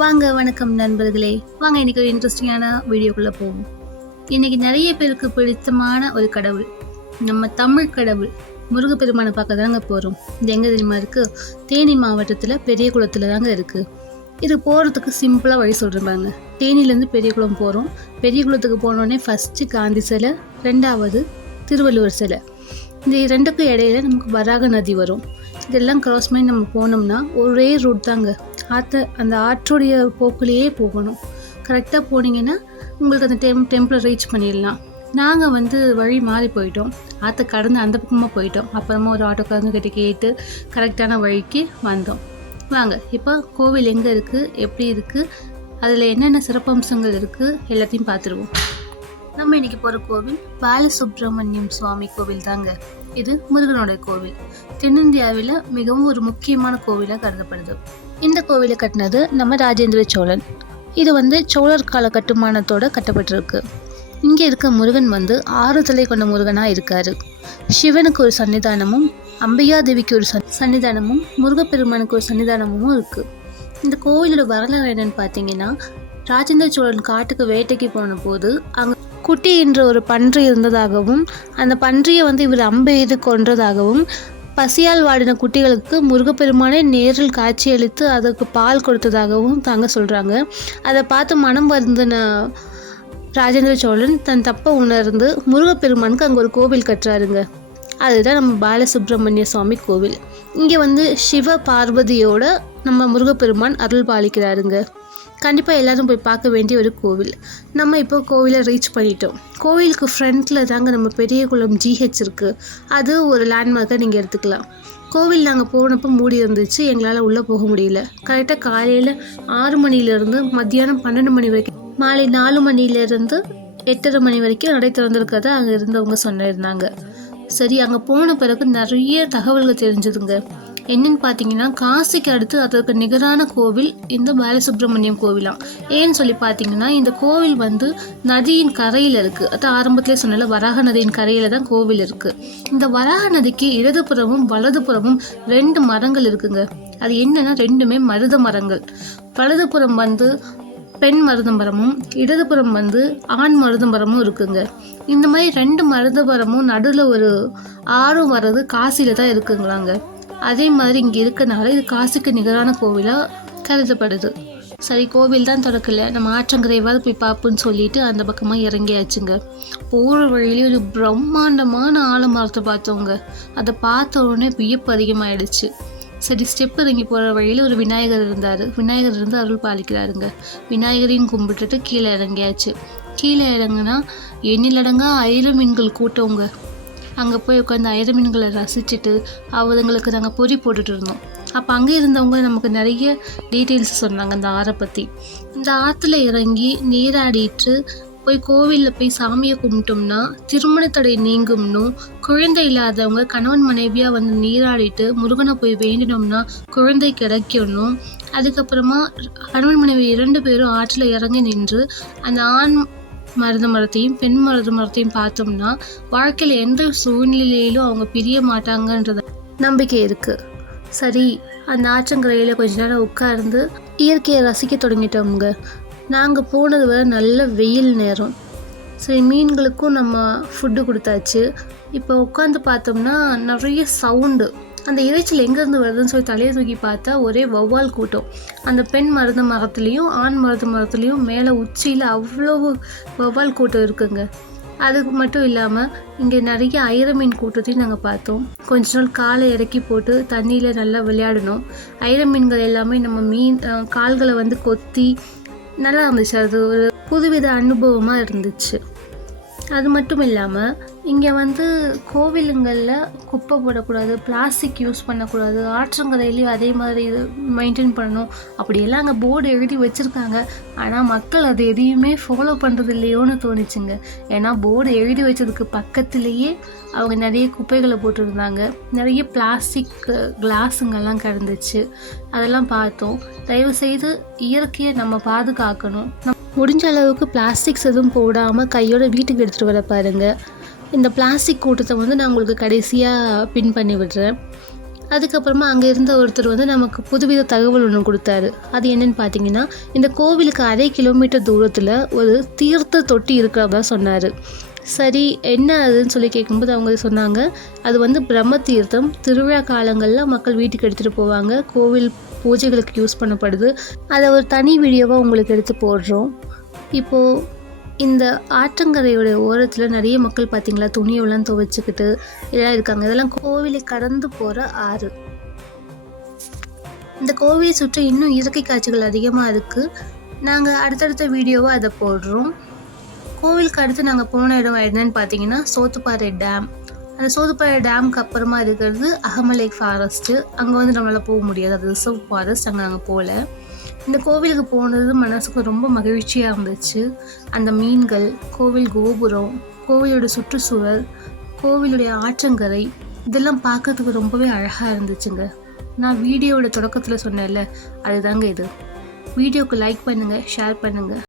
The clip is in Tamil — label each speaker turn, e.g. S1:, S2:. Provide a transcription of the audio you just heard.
S1: வாங்க வணக்கம் நண்பர்களே. வாங்க இன்னைக்கு ஒரு இன்ட்ரெஸ்டிங்கான வீடியோக்குள்ளே போவோம். இன்னைக்கு நிறைய பேருக்கு பிடித்தமான ஒரு கடவுள் நம்ம தமிழ் கடவுள் முருகப்பெருமானை பார்க்க தாங்க போகிறோம் இது எங்கே தெரியுமா இருக்குது தேனி மாவட்டத்தில் பெரிய குளத்தில் தாங்க இருக்குது இது போகிறதுக்கு சிம்பிளாக வழி சொல்கிறேன் பாருங்க தேனிலேருந்து பெரியகுளம் போகிறோம் பெரிய குளத்துக்கு போனோடனே ஃபஸ்ட்டு காந்தி சிலை ரெண்டாவது திருவள்ளுவர் சிலை. இந்த ரெண்டுக்கும் இடையில நமக்கு வராக நதி வரும். இதெல்லாம் கிராஸ் பண்ணி நம்ம போனோம்னா ஒரே ரூட் தாங்க. ஆற்ற அந்த ஆற்றுடைய போக்குலேயே போகணும். கரெக்டாக போனீங்கன்னா உங்களுக்கு அந்த டெம் டெம்பிளை ரீச் பண்ணிடலாம். நாங்கள் வந்து வழி மாறி போயிட்டோம். ஆற்ற கடந்து அந்த பக்கமாக போயிட்டோம். அப்புறமா ஒரு ஆட்டோக்காரங்க கிட்ட கேட்டு கரெக்டான வழிக்கு வந்தோம். வாங்க இப்போ கோவில் எங்கே இருக்குது எப்படி இருக்குது அதில் என்னென்ன சிறப்பம்சங்கள் இருக்குது எல்லாத்தையும் பார்த்துருவோம். நம்ம இன்னைக்கு போகிற கோவில் பாலசுப்ரமணியம் சுவாமி கோவில் தாங்க. இது முருகனோட கோவில். தென்னிந்தியாவில் மிகவும் ஒரு முக்கியமான கோவிலாக கருதப்படுது. இந்த கோவிலை கட்டினது நம்ம ராஜேந்திர சோழன். இது வந்து சோழர் கால கட்டுமானத்தோட கட்டப்பட்டிருக்கு. இங்கே இருக்க முருகன் வந்து ஆறு தலை கொண்ட முருகனாக இருக்காரு. சிவனுக்கு ஒரு சன்னிதானமும் அம்பையாதேவிக்கு ஒரு சன்னிதானமும் முருகப்பெருமானுக்கு ஒரு சன்னிதானமும் இருக்குது இந்த கோவிலோட வரலாறு என்னன்னு பார்த்தீங்கன்னா ராஜேந்திர சோழன் காட்டுக்கு வேட்டைக்கு போன போது அங்கே குட்டி என்ற ஒரு பன்றி இருந்ததாகவும் அந்த பன்றியை வந்து இவர் அம்பு கொன்றதாகவும் பசியால் வாடின குட்டிகளுக்கு முருகப்பெருமானே நேரில் காட்சியளித்து அதற்கு பால் கொடுத்ததாகவும் தாங்க சொல்கிறாங்க அதை பார்த்து மனம் வருந்தின ராஜேந்திர சோழன் தன் தப்பை உணர்ந்து முருகப்பெருமானுக்கு அங்கே ஒரு கோவில் கட்டுறாருங்க. அதுதான் நம்ம பாலசுப்ரமணிய சுவாமி கோவில். இங்கே வந்து சிவ பார்வதியோட நம்ம முருகப்பெருமான் அருள் பாலிக்கிறாருங்க. கண்டிப்பாக எல்லாரும் போய் பார்க்க வேண்டிய ஒரு கோவில். நம்ம இப்போ கோவிலை ரீச் பண்ணிட்டோம். கோவிலுக்கு ஃப்ரண்ட்டில் தாங்க நம்ம பெரியகுளம் ஜிஹெச் இருக்குது அது ஒரு லேண்ட்மார்க்காக நீங்கள் எடுத்துக்கலாம். கோவில் நாங்கள் போனப்போ மூடி இருந்துச்சு. எங்களால் உள்ளே போக முடியல. கரெக்டாக காலையில் ஆறு மணிலேருந்து மத்தியானம் பன்னெண்டு மணி வரைக்கும் மாலை நாலு மணிலேருந்து எட்டரை மணி வரைக்கும் நடை திறந்திருக்கிறத அங்கே இருந்தவங்க சொன்னிருந்தாங்க சரி அங்கே போன பிறகு நிறைய தகவல்கள் தெரிஞ்சுதுங்க. என்னன்னு பார்த்தீங்கன்னா காசிக்கு அடுத்து அதற்கு நிகரான கோவில் இந்த பாலசுப்ரமணியம் கோவிலாம் ஏன்னு சொல்லி பார்த்தீங்கன்னா இந்த கோவில் வந்து நதியின் கரையில் இருக்குது அது ஆரம்பத்திலே சொன்னல வராக நதியின் கரையில் தான் கோவில் இருக்குது இந்த வராக நதிக்கு இடதுபுறமும் வலதுபுறமும் ரெண்டு மரங்கள் இருக்குங்க. அது என்னன்னா ரெண்டுமே மருத மரங்கள். வலதுபுறம் வந்து பெண் மருதம்பரமும் இடதுபுறம் வந்து ஆண் மருதம்பரமும் இருக்குங்க. இந்த மாதிரி ரெண்டு மருத மரமும் நடுவில் ஒரு ஆறும் வர்றது காசியில் தான் இருக்குங்களாங்க. அதே மாதிரி இங்கே இருக்கனால இது காசிக்கு நிகரான கோவிலாக கருதப்படுது. சரி கோவில் தான் திறக்கல. நம்ம ஆற்றங்கரைவாது போய் பார்ப்போம்னு சொல்லிட்டு அந்த பக்கமாக இறங்கியாச்சுங்க. போகிற வழியிலே ஒரு பிரம்மாண்டமான ஆலமரத்தை பார்த்தோங்க. அதை பார்த்த உடனே வியப்பு அதிகமாகிடுச்சு சரி ஸ்டெப் இறங்கி போகிற வழியில் ஒரு விநாயகர் இருந்தார். விநாயகர் இருந்து அருள் பாலிக்கிறாருங்க. விநாயகரையும் கும்பிட்டுட்டு கீழே இறங்கியாச்சு. கீழே இறங்குனா எண்ணிலடங்கா ஐர மீன்கள் கூட்டவங்க அங்கே போய் உட்காந்து ஐர மீன்களை ரசிச்சுட்டு அவங்களுக்கு நாங்கள் பொறி போட்டுட்டு இருந்தோம். அப்போ அங்கே இருந்தவங்க நமக்கு நிறைய டீட்டெயில்ஸ் சொன்னாங்க அந்த ஆறை பற்றி இந்த ஆற்றுல இறங்கி நீராடிட்டு போய் கோவிலில் போய் சாமியை கும்பிட்டோம்னா திருமணத்தடை நீங்கும்னும் குழந்தை இல்லாதவங்க கணவன் மனைவியாக வந்து நீராடிட்டு முருகனை போய் வேண்டினோம்னா குழந்தை கிடைக்கணும். அதுக்கப்புறமா கணவன் மனைவி இரண்டு பேரும் ஆற்றில் இறங்கி நின்று அந்த ஆண் மருது மரத்தையும் பெண் மருத மரத்தையும் பார்த்தோம்னா வாழ்க்கையில் எந்த சூழ்நிலையிலும் அவங்க பிரிய மாட்டாங்கன்றது நம்பிக்கை இருக்குது சரி அந்த ஆற்றங்கரையில் கொஞ்ச நேரம் உட்கார்ந்து இயற்கையை ரசிக்க தொடங்கிட்டோம்ங்க. நாங்கள் போனது வரை நல்ல வெயில் நேரம். சரி மீன்களுக்கும் நம்ம ஃபுட்டு கொடுத்தாச்சு. இப்போ உட்காந்து பார்த்தோம்னா நிறைய சவுண்டு அந்த இறைச்சல் எங்கேருந்து வருதுன்னு சொல்லி தலையை தூக்கி பார்த்தா ஒரே வௌவால் கூட்டம். அந்த பெண் மருத மரத்துலேயும் ஆண் மருத மரத்துலேயும் மேலே உச்சியில் அவ்வளோ வௌவால் கூட்டம் இருக்குங்க. அதுக்கு மட்டும் இல்லாமல் இங்கே நிறைய ஐரமீன் கூட்டத்தையும் நாங்கள் பார்த்தோம். கொஞ்ச நாள் காலை இறக்கி போட்டு தண்ணியில் நல்லா விளையாடணும். ஐரமீன்கள் எல்லாமே நம்ம மீன் கால்களை வந்து கொத்தி நல்லா இருந்துச்சு. அது ஒரு புதுவித அனுபவமாக இருந்துச்சு. அது மட்டும் இல்லாமல் இங்கே வந்து கோவிலுங்களில் குப்பை போடக்கூடாது பிளாஸ்டிக் யூஸ் பண்ணக்கூடாது ஆற்றங்கரையிலையும் அதே மாதிரி இது மெயின்டைன் பண்ணணும். அப்படியெல்லாம் அங்கே போர்டு எழுதி வச்சுருக்காங்க. ஆனால் மக்கள் அது எதையுமே ஃபாலோ பண்ணுறது இல்லையோன்னு தோணுச்சுங்க. ஏன்னா போர்டு எழுதி வச்சதுக்கு பக்கத்துலேயே அவங்க நிறைய குப்பைகளை போட்டிருந்தாங்க. நிறைய பிளாஸ்டிக் கிளாஸுங்கெல்லாம் கிடந்துச்சு. அதெல்லாம் பார்த்தோம். தயவுசெய்து இயற்கையை நம்ம பாதுகாக்கணும். முடிஞ்ச அளவுக்கு பிளாஸ்டிக்ஸ் எதுவும் போடாமல் கையோட வீட்டுக்கு எடுத்துகிட்டு வர பாருங்கள் இந்த பிளாஸ்டிக் கூட்டத்தை வந்து நான் உங்களுக்கு கடைசியாக பின் பண்ணி விடுறேன். அதுக்கப்புறமா அங்கே இருந்த ஒருத்தர் வந்து நமக்கு புதுவித தகவல் ஒன்று கொடுத்தாரு. அது என்னன்னு பார்த்தீங்கன்னா இந்த கோவிலுக்கு அரை கிலோமீட்டர் தூரத்தில் ஒரு தீர்த்த தொட்டி இருக்கிறதா சொன்னார். சரி என்ன அதுன்னு சொல்லி கேட்கும்போது அவங்க சொன்னாங்க அது வந்து பிரம்ம தீர்த்தம் திருவிழா காலங்களில் மக்கள் வீட்டுக்கு எடுத்துகிட்டு போவாங்க கோவில் பூஜைகளுக்கு யூஸ் பண்ணப்படுது. அதை ஒரு தனி வீடியோவாக உங்களுக்கு எடுத்து போடுறோம். இப்போது இந்த ஆற்றங்கரையோட ஓரத்தில் நிறைய மக்கள் பார்த்தீங்களா துணியெல்லாம் துவைச்சிக்கிட்டு இதெல்லாம் இருக்காங்க. இதெல்லாம் கோவிலை கடந்து போகிற ஆறு. இந்த கோவிலை சுற்றி இன்னும் இயற்கை காட்சிகள் அதிகமாக இருக்குது நாங்கள் அடுத்தடுத்த வீடியோவாக அதை போடுறோம். கோவிலுக்கு அடுத்து நாங்கள் போன இடம் என்னன்னு பார்த்தீங்கன்னா சோத்துப்பாறை டேம். அந்த சோத்துப்பாறை டேமுக்கு அப்புறமா இருக்கிறது அகமலை ஃபாரஸ்ட்டு அங்கே வந்து நம்மளால் போக முடியாது. அது ரிசர்வ் ஃபாரஸ்ட் அங்கே நாங்கள் போகல. இந்த கோவிலுக்கு போனது மனசுக்கு ரொம்ப மகிழ்ச்சியாக இருந்துச்சு. அந்த மீன்கள் கோவில் கோபுரம் கோவிலோட சுற்றுச்சூழல் கோவிலுடைய ஆற்றங்கரை இதெல்லாம் பார்க்கறதுக்கு ரொம்பவே அழகாக இருந்துச்சுங்க. நான் வீடியோவோட தொடக்கத்தில் சொன்னேன்ல அதுதாங்க இது. வீடியோக்கு லைக் பண்ணுங்கள் ஷேர் பண்ணுங்கள்